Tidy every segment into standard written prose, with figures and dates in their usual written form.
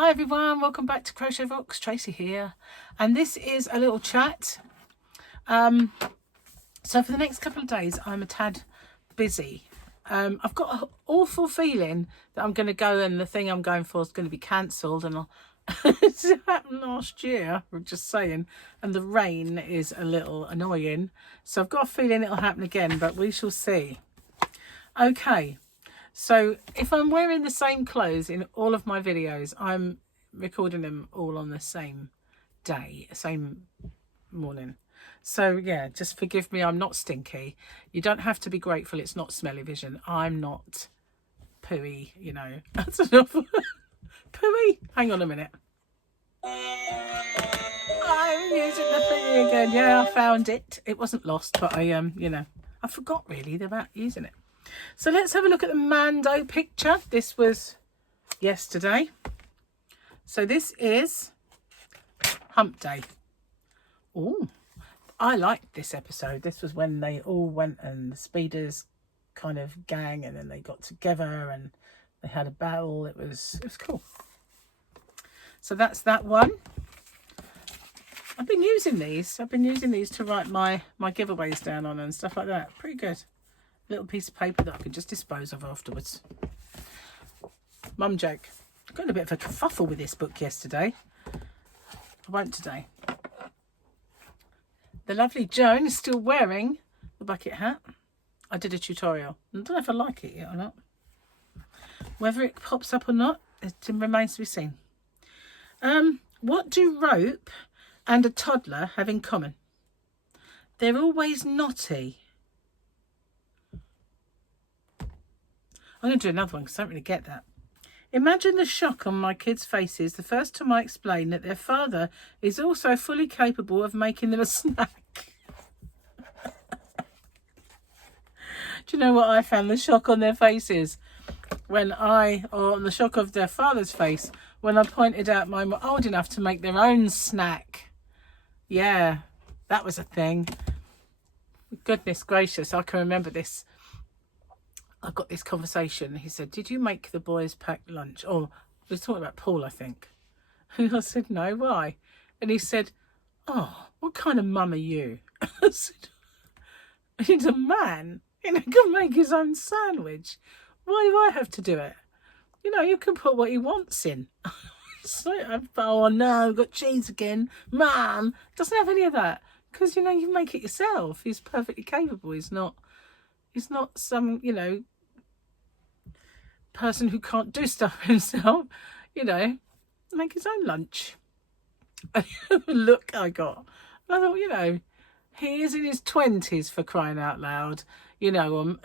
Hi everyone, welcome back to Crochet Rocks. Tracy here, and this is a little chat. So for the next couple of days I'm a tad busy. I've got an awful feeling that I'm going to go and the thing I'm going for is going to be cancelled, and it happened last year, I'm just saying, and the rain is a little annoying, so I've got a feeling it'll happen again, but we shall see. Okay, so if I'm wearing the same clothes in all of my videos, I'm recording them all on the same day, same morning. So yeah, just forgive me, I'm not stinky. You don't have to be grateful it's not smelly vision. I'm not pooey, you know. That's enough. Pooey? Hang on a minute. I'm using the thingy again. Yeah, I found it. It wasn't lost, but I you know, I forgot really about using it. So let's have a look at the Mando picture. This was yesterday. So this is Hump Day. Oh, I liked this episode. This was when they all went and the speeders kind of gang, and then they got together and they had a battle. It was cool. So that's that one. I've been using these. I've been using these to write my giveaways down on and stuff like that. Pretty good. Little piece of paper that I could just dispose of afterwards. Mum joke. I got in a bit of a kerfuffle with this book yesterday. I won't today. The lovely Joan is still wearing the bucket hat. I did a tutorial. I don't know if I like it yet or not. Whether it pops up or not, it remains to be seen. What do rope and a toddler have in common? They're always naughty. I'm going to do another one because I don't really get that. Imagine the shock on my kids' faces the first time I explain that their father is also fully capable of making them a snack. Do you know what I found? The shock on their faces when or the shock of their father's face when I pointed out mine were old enough to make their own snack. Yeah, that was a thing. Goodness gracious, I can remember this. I got this conversation. He said, did you make the boys pack lunch? Oh, we were talking about Paul, I think. And I said, no, why? And he said, oh, what kind of mum are you? I said, he's a man. You know, he can make his own sandwich. Why do I have to do it? You know, you can put what he wants in. So, oh no, I've got cheese again. Mum doesn't have any of that. Because, you know, you make it yourself. He's perfectly capable. He's not some, you know, person who can't do stuff himself, you know, make his own lunch. Look I got. I thought, you know, he is in his 20s for crying out loud, you know.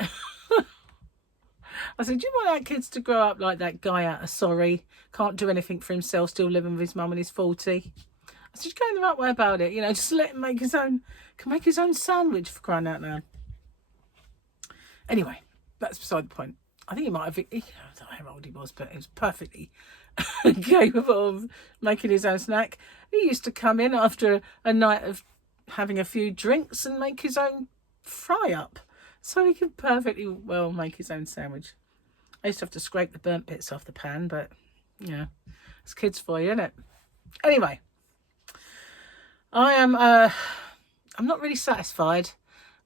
I said, do you want our kids to grow up like that guy out of Sorry, can't do anything for himself, still living with his mum when he's 40? I said, you're going the right way about it, you know, just let him make his own, can make his own sandwich for crying out loud. Anyway, that's beside the point. I think he might have, I don't know how old he was, but he was perfectly capable of making his own snack. He used to come in after a night of having a few drinks and make his own fry up. So he could perfectly well make his own sandwich. I used to have to scrape the burnt bits off the pan, but, you know, it's kids for you, isn't it? Anyway, I'm not really satisfied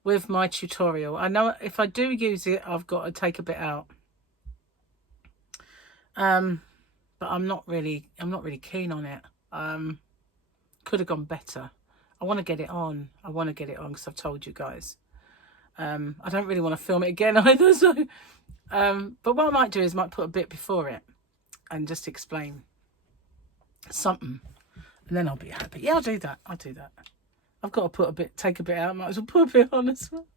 with my tutorial. I know if I do use it, I've got to take a bit out. But I'm not really keen on it. Could have gone better. I want to get it on. Because I've told you guys. I don't really want to film it again either. So, but what I might do is might put a bit before it and just explain something, and then I'll be happy. Yeah, I'll do that. I've got to take a bit out. I might as well put a bit on as well.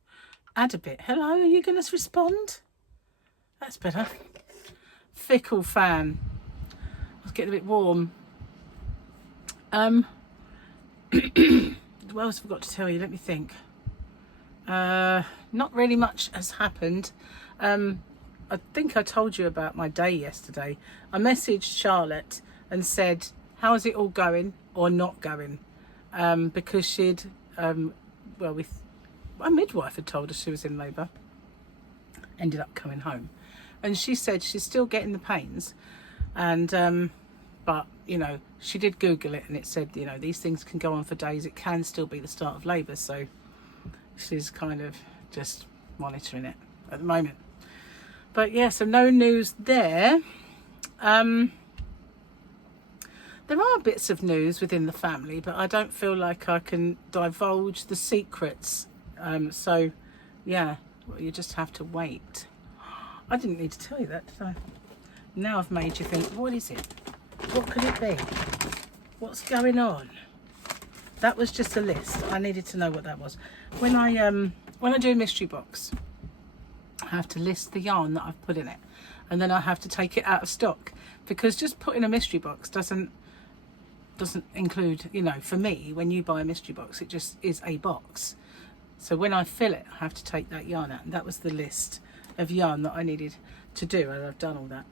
Add a bit. Hello, are you going to respond? That's better. Fickle fan. I was getting a bit warm. What else have I got to tell you? Let me think. Not really much has happened. I think I told you about my day yesterday. I messaged Charlotte and said, how's it all going or not going? Because she'd, my midwife had told us she was in labour, ended up coming home, and she said she's still getting the pains, and But, you know, she did Google it and it said, you know, these things can go on for days. It can still be the start of labour. So she's kind of just monitoring it at the moment. But yeah, so no news there. There are bits of news within the family, but I don't feel like I can divulge the secrets. So yeah, well, you just have to wait. I didn't need to tell you that, did I? Now I've made you think, what is it? What could it be? What's going on? That was just a list. I needed to know what that was. When I do a mystery box, I have to list the yarn that I've put in it, and then I have to take it out of stock, because just putting a mystery box doesn't include, you know, for me, when you buy a mystery box, it just is a box. So when I fill it, I have to take that yarn out, and that was the list of yarn that I needed to do, and I've done all that.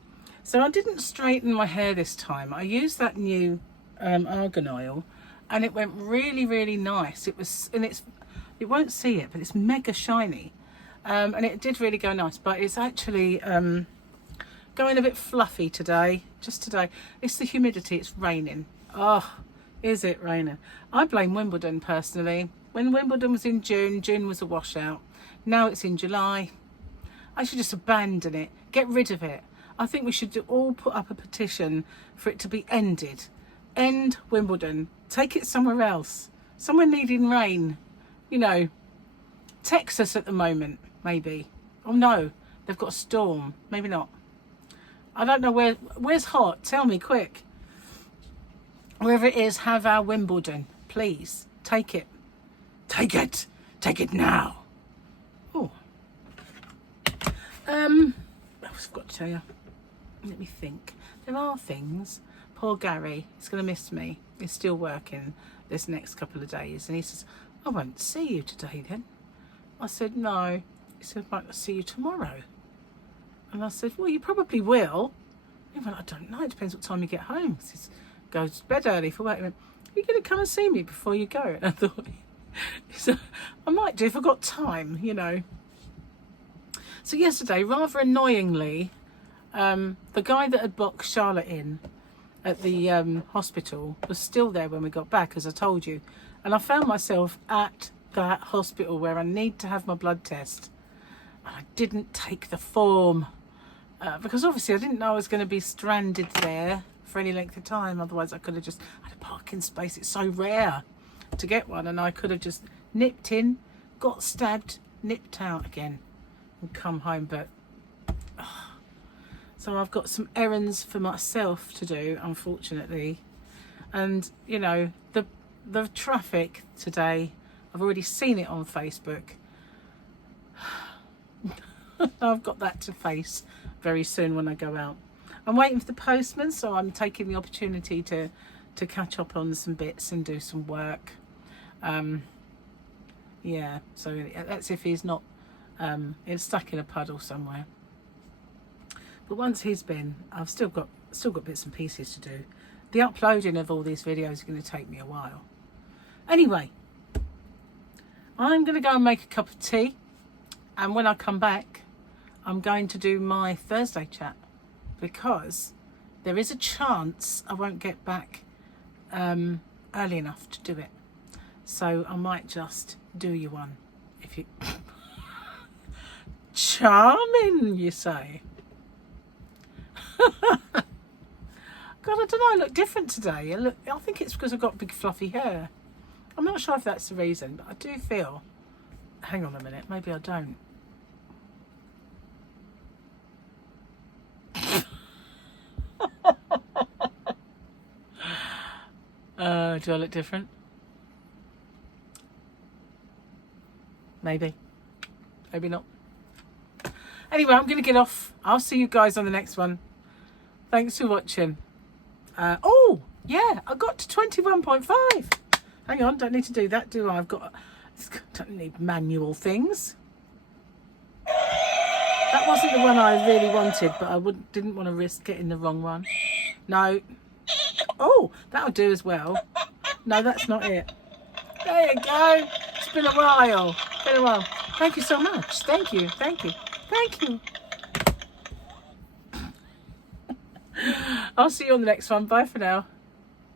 So I didn't straighten my hair this time. I used that new argan oil, and it went really, really nice. It was, and you won't see it, but it's mega shiny, and it did really go nice. But it's actually going a bit fluffy today. Just today, it's the humidity. It's raining. Oh, is it raining? I blame Wimbledon personally. When Wimbledon was in June, June was a washout. Now it's in July. I should just abandon it. Get rid of it. I think we should all put up a petition for it to be ended. End Wimbledon. Take it somewhere else. Somewhere needing rain. You know, Texas at the moment, maybe. Oh no, they've got a storm. Maybe not. I don't know where's hot. Tell me quick. Wherever it is, have our Wimbledon. Please, take it. Take it. Take it now. Oh. I forgot to tell you. Let me think. There are things. Poor Gary, he's going to miss me. He's still working this next couple of days. And he says, I won't see you today then. I said, no. He said, I might see you tomorrow. And I said, well, you probably will. He went, I don't know. It depends what time you get home. He says, goes to bed early for work. He went, are you going to come and see me before you go? And I thought, so I might do if I've got time, you know. So yesterday, rather annoyingly, the guy that had boxed Charlotte in at the hospital was still there when we got back, as I told you. And I found myself at that hospital where I need to have my blood test. And I didn't take the form because obviously I didn't know I was going to be stranded there for any length of time. Otherwise I could have just had a parking space. It's so rare to get one, and I could have just nipped in, got stabbed, nipped out again and come home. But so I've got some errands for myself to do, unfortunately. And you know, the traffic today, I've already seen it on Facebook. I've got that to face very soon when I go out. I'm waiting for the postman, so I'm taking the opportunity to catch up on some bits and do some work. Yeah, so that's if he's not it's stuck in a puddle somewhere. But once he's been, I've still got bits and pieces to do. The uploading of all these videos is going to take me a while. Anyway, I'm going to go and make a cup of tea, and when I come back, I'm going to do my Thursday chat, because there is a chance I won't get back early enough to do it. So I might just do you one. If you charming, you say. God, I don't know, I look different today. I think it's because I've got big fluffy hair. I'm not sure if that's the reason, but I do feel, hang on a minute, maybe I don't. Do I look different? Maybe. Maybe not. Anyway, I'm going to get off. I'll see you guys on the next one. Thanks for watching. Oh, yeah, I got to 21.5. Hang on, don't need to do that, do I? Don't need manual things. That wasn't the one I really wanted, but I didn't want to risk getting the wrong one. No. Oh, that'll do as well. No, that's not it. There you go. It's been a while. Thank you so much. Thank you. Thank you. Thank you. I'll see you on the next one. Bye for now.